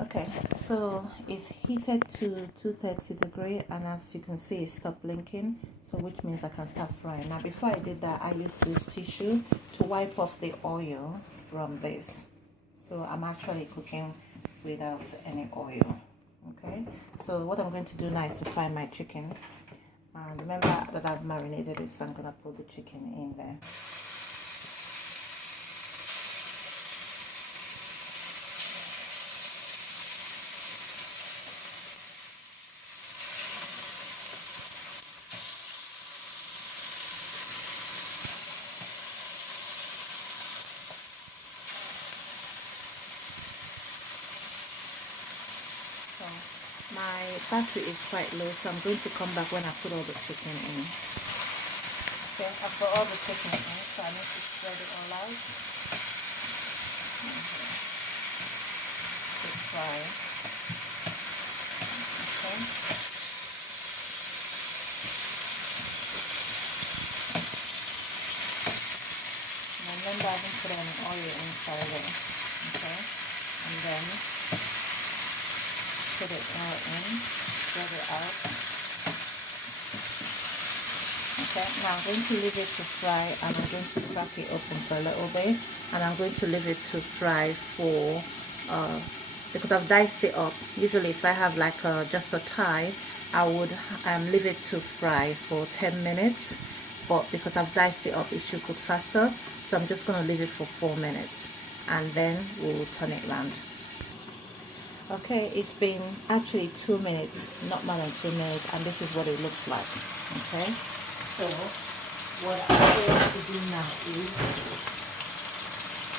Okay, so it's heated to 230 degree, and as you can see, it stopped blinking, so which means I can start frying. Now before I did that, I used this tissue to wipe off the oil from this, so I'm actually cooking without any oil. Okay, so what I'm going to do now is to fry my chicken, and remember that I've marinated it, so I'm gonna put the chicken in there. So my battery is quite low, so I'm going to come back when I put all the chicken in. Okay, I've got all the chicken in, so I need to spread it all out. To fry. Okay. And remember, I didn't put any oil inside there. Okay, and then put it all in, spread it out. Okay, now I'm going to leave it to fry, and I'm going to crack it open for a little bit, and I'm going to leave it to fry for because I've diced it up. Usually if I have like just a thigh, I would leave it to fry for 10 minutes, but because I've diced it up, it should cook faster, so I'm just going to leave it for 4 minutes, and then we'll turn it around. Okay, it's been actually 2 minutes, not more than 2 minutes, and this is what it looks like. Okay, so what I'm going to do now is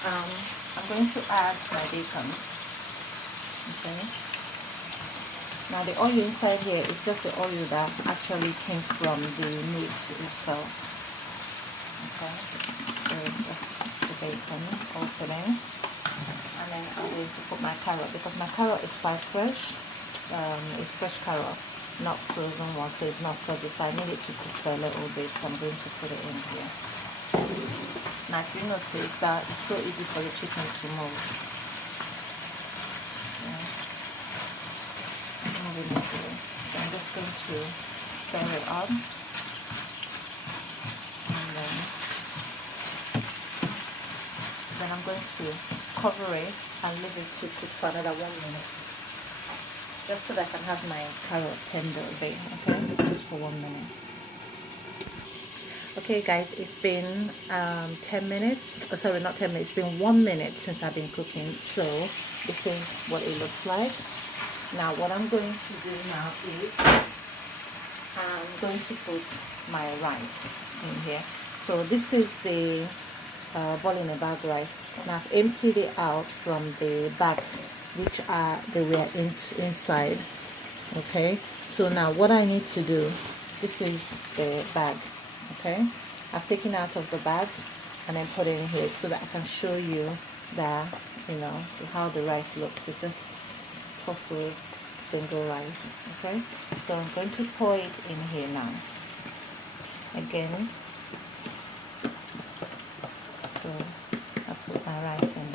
I'm going to add my bacon. Okay, now the oil inside here is just the oil that actually came from the meat itself. Okay, so it's just the bacon opening. And then I'm going to put my carrot, because my carrot is quite fresh. It's fresh carrot, not frozen one, so it's not soggy, so I need it to cook for a little bit, so I'm going to put it in here. Now if you notice that it's so easy for the chicken to move. Moving easily. So I'm just going to stir it up, and then I'm going to cover it and leave it to cook for another 1 minute, just so that I can have my carrot tender a bit. Okay, just for 1 minute. Okay guys, it's been 10 minutes, oh, sorry, not 10 minutes, it's been 1 minute since I've been cooking, so this is what it looks like. Now what I'm going to do now is I'm going to put my rice in here. So this is the boil in a bag rice, and I've emptied it out from the bags which they were inside. Okay, so now what I need to do, this is the bag. Okay, I've taken out of the bags and then put it in here so that I can show you that, you know, how the rice looks. It's just tossed single rice. Okay, so I'm going to pour it in here now. Again, so I put my rice in